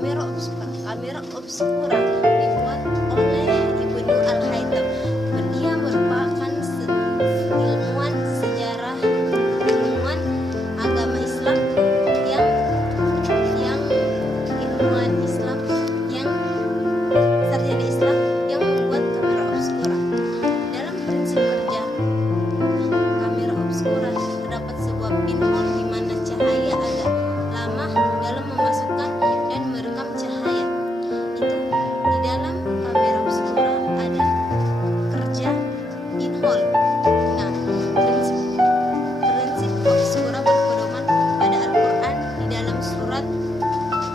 Kamera obscura dibuat oleh Ibnu Al-Haytham. Dia merupakan ilmuwan sejarah, ilmuwan agama Islam yang ilmuwan Islam yang sarjana Islam yang membuat kamera obscura. Dalam prinsip kerja kamera obscura terdapat sebuah pinhole di mana cahaya agak lama dalam memasukkan dan merekam cahaya. Itu di dalam kamera obscura ada kerja pinhole. Nah, prinsip obscura berpedoman pada Al-Quran di dalam surat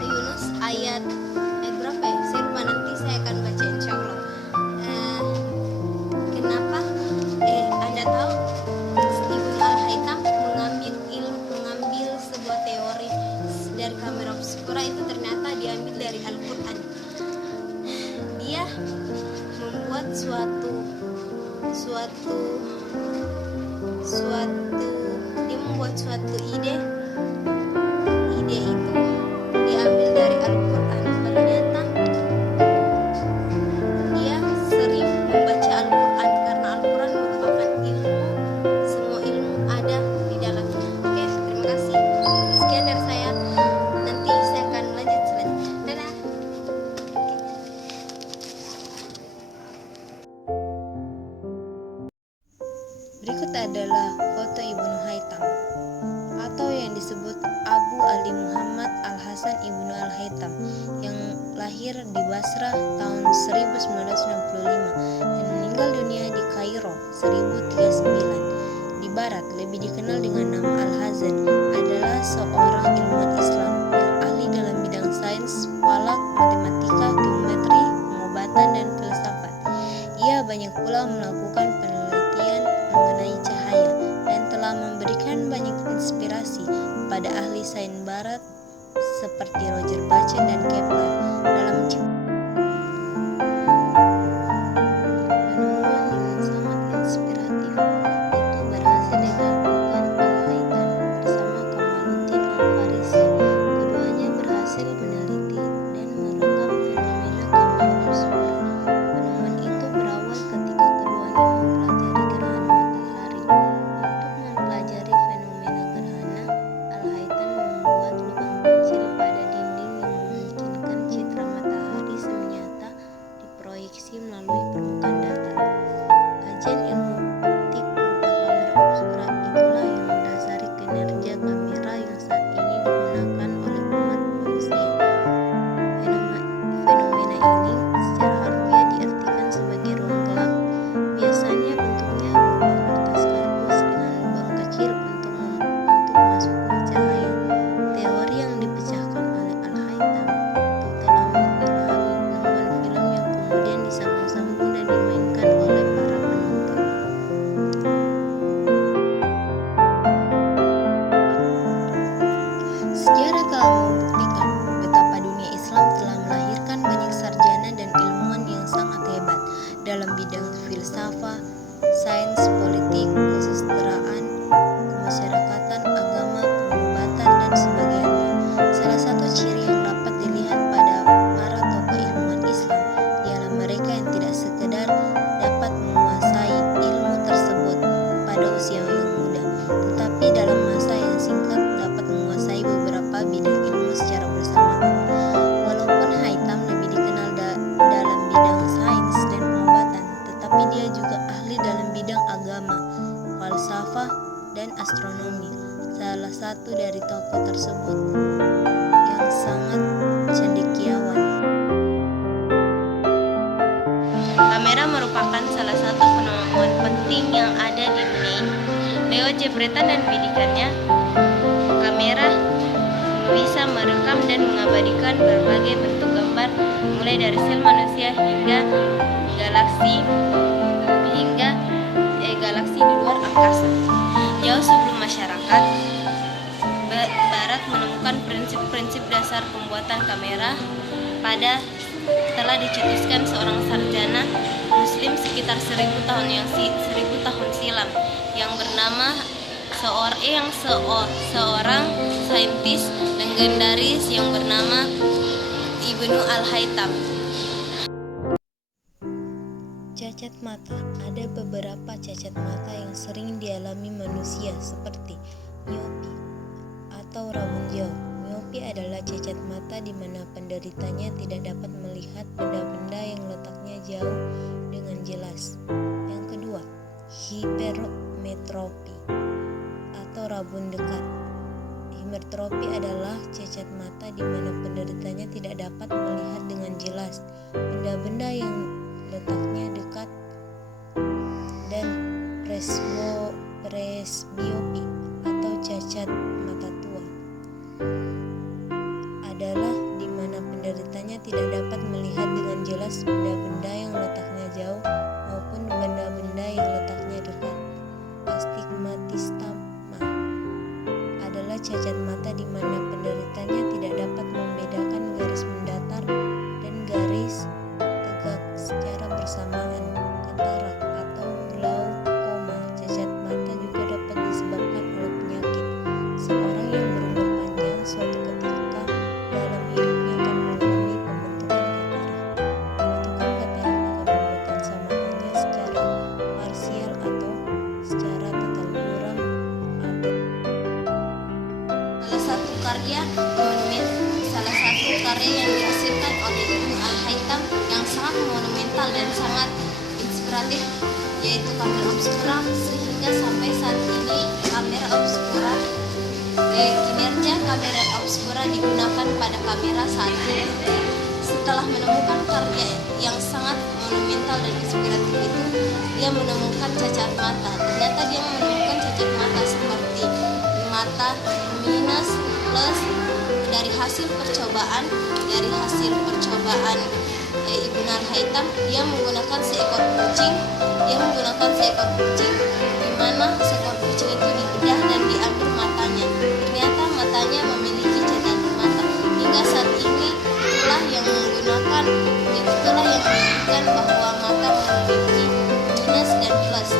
Yunus ayat berapa ya? Saya lupa, nanti saya akan baca insya Allah. Kenapa? Anda tahu Ibnu Al-Haytham mengambil sebuah teori dari kamera obscura itu ternyata diambil dari Al-Quran. Dia membuat suatu ide itu diambil dari Al-Quran. Ternyata dia sering membaca Al-Quran karena Al-Quran merupakan ilmu, semua ilmu ada di dalamnya. Oke, terima kasih. Sekian dari saya. Nanti saya akan lanjut selanjutnya. Dadah. Berikut adalah foto Ibnu Haytham atau yang disebut Abu Ali Muhammad Al-Hasan Ibnu Al-Haytham yang lahir di Basrah tahun 1965 dan meninggal dunia di Kairo 1039. Di barat lebih dikenal dengan nama Al-Hazan, adalah seorang ilmuwan Islam yang ahli dalam bidang sains, falak, matematika, geometri, pengobatan dan filsafat. Ia banyak pula melakukan penelitian mengenai cahaya dan telah memberikan banyak inspirasi pada ahli sains barat seperti Roger Bacon dan Kepler dalam penemuan yang sangat inspiratif itu berhasil dilakukan Al-Haytham bersama Kamaluddin Al-Farisi. Keduanya berhasil meneliti dan merekam fenomena kamera obscura. Penemuan itu berawal ketika keduanya mempelajari gerhana matahari. Untuk mempelajari fenomena gerhana, Al-Haytham membuat lubang kecil pada dinding yang memungkinkan citra matahari senyata diproyeksi melalui permukaan datar. Kajian ilmu optik berupa kamera obscura itulah yang mendasari kinerja kamera yang saat ini digunakan oleh umat manusia. Fenomena ini secara harfiah diartikan sebagai ruang gelap. Biasanya bentuknya berupa kertas kardus dengan lubang kecil untuk masuknya cahaya. Teori yang dipecahkan oleh Al-Haytham itu telah mengilhami penemuan film yang kemudian disambung-sambung dan dimainkan oleh para penonton. Sejarah telah membuktikan betapa dunia Islam telah melahirkan banyak sarjana dan ilmuwan yang sangat hebat dalam bidang filsafat, sains, politik, kesusastraan, kemasyarakatan, agama, pengobatan, dan sebagainya. Salah satu ciri yang dapat dilihat pada para tokoh ilmuwan Islam ialah mereka yang tidak sekedar dapat menguasai ilmu tersebut pada usia yang muda, tetapi dalam masa yang singkat dapat menguasai beberapa bidang ilmu secara bersamaan. Walaupun Haytham lebih dikenal dalam bidang sains dan pengobatan, tetapi dia juga ahli dalam bidang agama, falsafah, dan astronomi. Salah satu dari tokoh tersebut yang sangat cendekiawan. Kamera merupakan salah satu penemuan penting yang ada di dunia ini. Lewat jepretan dan bidikannya, kamera bisa merekam dan mengabadikan berbagai bentuk gambar, mulai dari sel manusia hingga galaksi di luar angkasa. Jauh sebelum masyarakat Barat menemukan prinsip-prinsip dasar pembuatan kamera, telah dicetuskan seorang sarjana Muslim sekitar 1000 tahun silam yang bernama seorang saintis legendaris yang bernama Ibnu Al-Haytham. Cacat mata. Ada beberapa cacat mata yang sering dialami manusia seperti miopi atau rabun jauh. Miopi adalah cacat mata di mana penderitanya tidak dapat melihat benda-benda yang letaknya jauh dengan jelas. Yang kedua, hipermetropi atau rabun dekat. Hipermetropi adalah cacat mata di mana penderitanya tidak dapat melihat dengan jelas benda-benda yang letaknya dekat. Dan presbiopi atau cacat mata tua adalah di mana penderitanya tidak dapat melihat dengan jelas benda-benda yang letaknya jauh maupun benda-benda yang letaknya dekat. Astigmatisme adalah cacat mata di mana penderitanya tidak dapat membedakan garis mendatar dan garis tegak secara bersamaan. Katarak atau glaukoma. Cacat mata juga dapat disebabkan oleh penyakit. Seorang yang berumur panjang suatu ketika dalam hidupnya akan mengalami pembentukan katarak. Pembentukan katarak akan membuat lensa matanya secara parsial atau secara total buram. Salah satu karya yang dihasilkan oleh Ibnu Al-Haytham yang sangat monumental dan sangat inspiratif yaitu kamera obscura, sehingga sampai saat ini kinerja kamera obscura digunakan pada kamera saat ini. Setelah menemukan karya yang sangat monumental dan inspiratif itu, dia menemukan cacat mata. Ternyata dia menemukan cacat mata seperti mata minus plus dari hasil percobaan Ibnu Al-Haytham. Dia menggunakan seekor kucing di mana seekor kucing itu dibedah dan diambil matanya. Ternyata matanya memiliki cacat mata. Hingga saat ini itulah yang menunjukkan bahwa mata memiliki minus dan plus.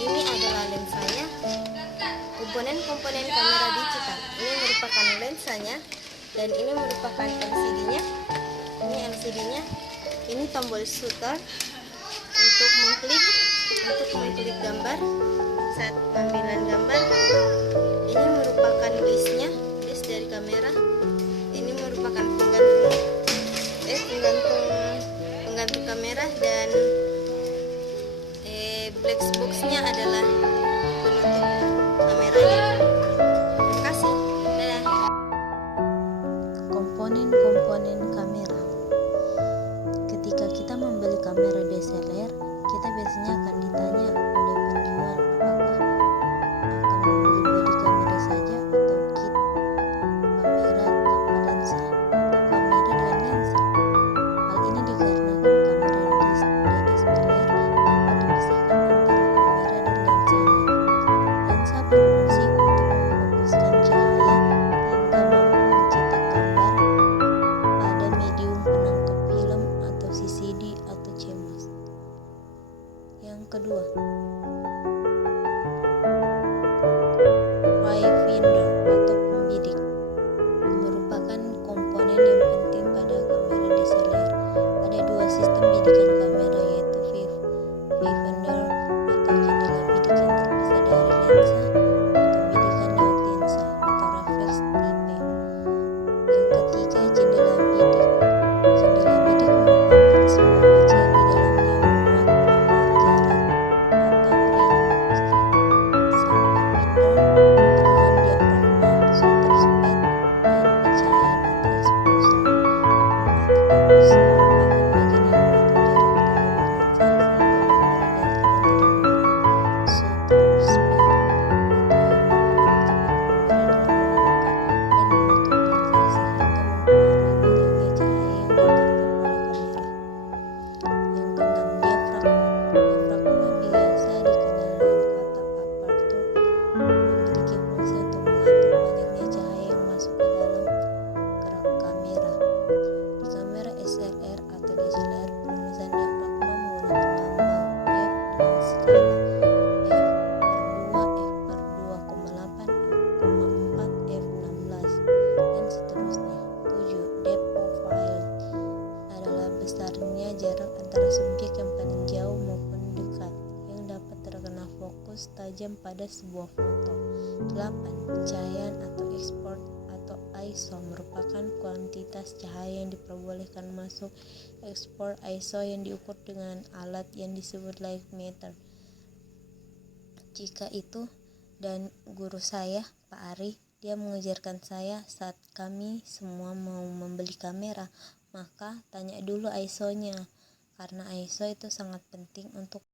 Ini adalah lensanya. Komponen-komponen kamera digital. Ini merupakan lensanya dan ini merupakan LCD-nya. Ini tombol shutter untuk mengklik gambar saat pengambilan gambar. Ini merupakan base dari kamera. Ini merupakan penggantung kamera dan black box-nya adalah penutup kameranya. Terima kasih. Dadah. Komponen kamera. Ketika kita membeli kamera DSLR, kita biasanya akan ditanya oleh penjual apakah akan membeli bodi kamera saja atau kit kamera tanpa lensa atau kamera dengan lensa. Hal ini dikarenakan kamera DSLR dapat dipisahkan antara kamera dan lensanya. Lensa berfungsi untuk memfokuskan cahaya hingga mampu mencetak gambar pada medium penangkap film atau CCD atau CMOS. Yang kedua, viewfinder atau pembidik merupakan komponen yang penting pada kamera DSLR. Ada dua sistem bidikan kamera yaitu viewfinder atau jendela bidik yang terpisah dari lensa atau bidikan lewat lensa atau refleks tipe. Yang ketiga, jendela bidik. Jendela bidik merupakan sebuah kaca yang di dalamnya memuat penambah jarak atau fokus tajam pada sebuah foto. 8. Pencahayaan atau ekspor atau ISO merupakan kuantitas cahaya yang diperbolehkan masuk. Ekspor ISO yang diukur dengan alat yang disebut light meter. Jika itu, dan guru saya, Pak Ari, dia mengajarkan saya saat kami semua mau membeli kamera, maka tanya dulu ISO-nya, karena ISO itu sangat penting untuk